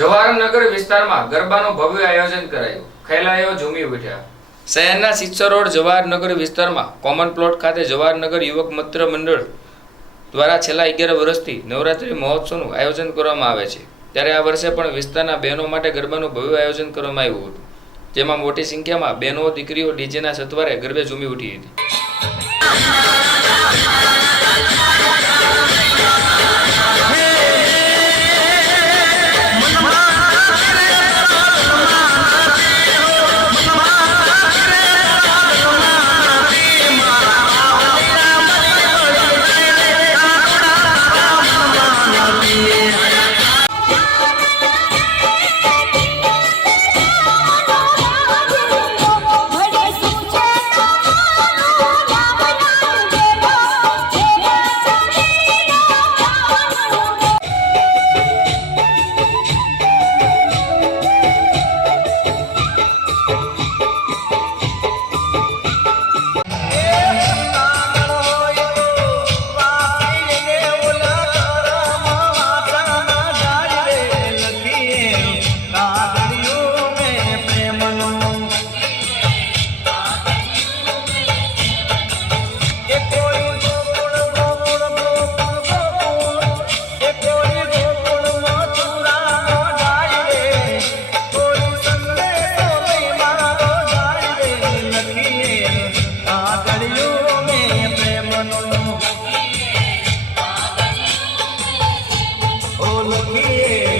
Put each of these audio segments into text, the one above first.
જવાહરનગર વિસ્તારમાં ગરબાનું ભવ્ય આયોજન કરાયું. ખેલાયો ઝૂમી ઉઠ્યા. શહેરના સિત્સર રોડ જવાહરનગર વિસ્તારમાં કોમન પ્લોટ ખાતે જવાહરનગર યુવક મિત્ર મંડળ દ્વારા છેલ્લા અગિયાર વર્ષથી નવરાત્રિ મહોત્સવનું આયોજન કરવામાં આવે છે. ત્યારે આ વર્ષે પણ વિસ્તારના બહેનો માટે ગરબાનું ભવ્ય આયોજન કરવામાં આવ્યું હતું. જેમાં મોટી સંખ્યામાં બહેનો, દીકરીઓ, ડીજેના સત્વારે ગરબે ઝૂમી ઉઠી હતી. ಲಕ್ಷ್ಮಿಯೇ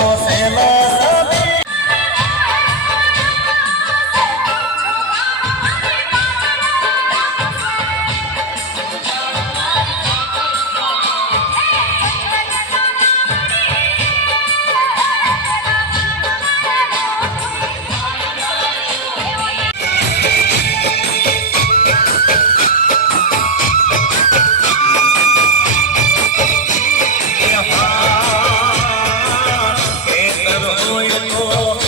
Oh, López. হইব